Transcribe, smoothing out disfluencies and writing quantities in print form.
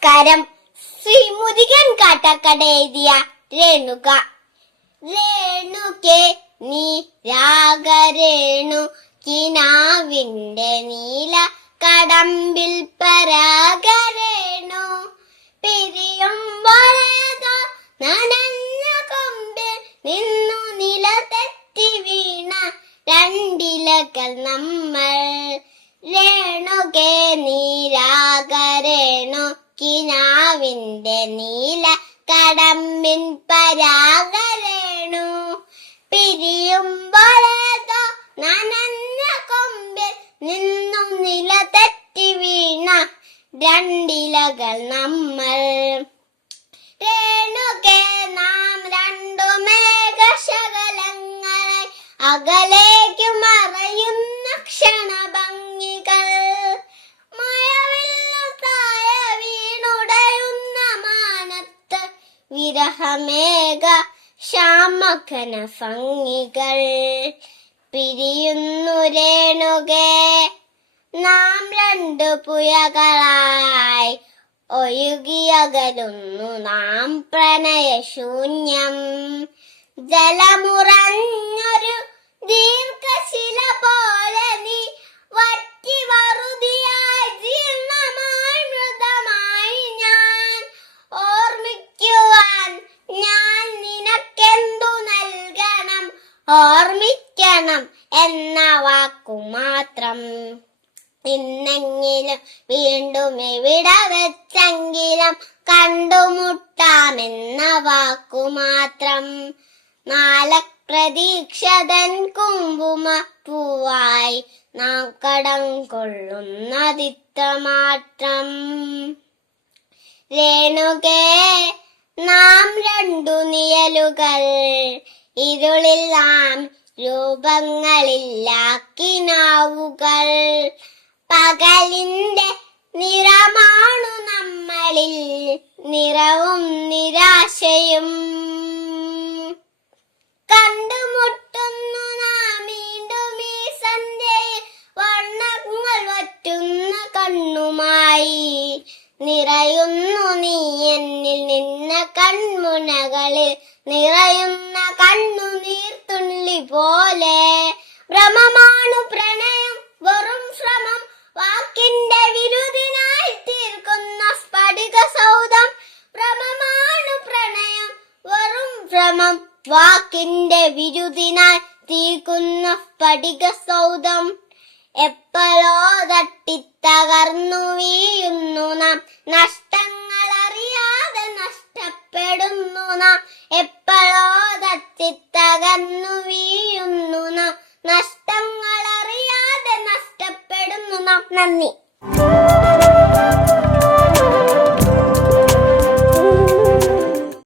നമസ്കാരം. ശ്രീ മുരുകൻ കാട്ടാക്കട എഴുതിയ രേണുക. രേണുകെ നീ രാഗരേണു കിനാവിന്റെ നീല കടമ്പിൽ പരാഗരേണു പിരിയുമ്പോഴേതോ നനഞ്ഞ കൊമ്പിൽ നിന്നു നില തെറ്റി വീണ രണ്ടിലകൾ നമ്മൾ. രേണുകെ നീ രാഗരേണു കിനാവിന്റെ നീല കടമ്പിൻ പരാഗരേണു പിരിയുമ്പോഴേതോ നനഞ്ഞ കൊമ്പിൽ നിന്നും നില തെറ്റി വീണ രണ്ടിലകൾ നമ്മൾ. രേണുകെ നാം രണ്ടു മേഘശകലങ്ങളെ അകലേക്കു മറയുന്ന ക്ഷണഭംഗികൾ. മഴവില്ലുതായ വീണുടയുന്ന മാനത്ത് വിരഹമേഘ ശ്യാമകന ഭംഗികൾ. പിരിയുന്നു രേണുകെ നാം രണ്ടു പുഴകളായി ഒഴുകിയകലുന്നു നാം പ്രണയശൂന്യം. ജലമുറഞ്ഞൊരു ദീർഘശില പോലെ നീ വറ്റി വറുതിയായി ജീർണമായി മൃതമായി ഞാൻ. ഓർമ്മിക്കുവാൻ ഞാൻ നിനക്കെന്തു നൽകണം? ഓർമ്മിക്കണം എന്ന വാക്കു മാത്രം. ഇന്നെങ്കിലും വീണ്ടും എവിടെ വെച്ചെങ്കിലും കണ്ടുമുട്ടാമെന്ന വാക്കു മാത്രം. നാലപ്രതീക്ഷതൻ കുങ്കുമപ്പൂവായി നാം കടം കൊള്ളുന്നതിത്രമാത്രം. രേണുകേ നാം രണ്ടു നിഴലുകൾ, ഇരുളിൽ നാം രൂപങ്ങളില്ലാക്കിനാവുകൾ. പകലിന്റെ നിറമാണു നമ്മളിൽ നിറവും നിരാശയും. കണ്ടുമുട്ടുന്നു നാം വീണ്ടും ഈ സന്ധ്യയിൽ വർണ്ണങ്ങൾ വറ്റുന്ന കണ്ണുമായി. നിറയുന്നു നീ എന്നിൽ നിന്ന കൺമുനകളിൽ നിറയുന്ന കണ്ണുനീർത്തുള്ളി പോലെ. ഭ്രമമാണു പ്രണയം വെറും ശ്രമം, വാക്കിന്റെ വിരുദിനായി തീർക്കുന്ന സ്ഫടിക സൗധം. ഭ്രമമാണു പ്രണയം വെറും ഭ്രമം, വാക്കിന്റെ വിരുദിനായി തീർക്കുന്ന സ്ഫടിക സൗധം. എപ്പോഴോ തട്ടിത്തകർന്നു വീഴുന്നു നാം, നഷ്ടങ്ങൾ അറിയാതെ നഷ്ടപ്പെടുന്നു നാം. എപ്പോഴോ തട്ടിത്തകർന്നു വീഴുന്നു നാം, നഷ്ടങ്ങൾ അറിയാതെ നഷ്ടപ്പെടുന്നു നാം. നന്ദി.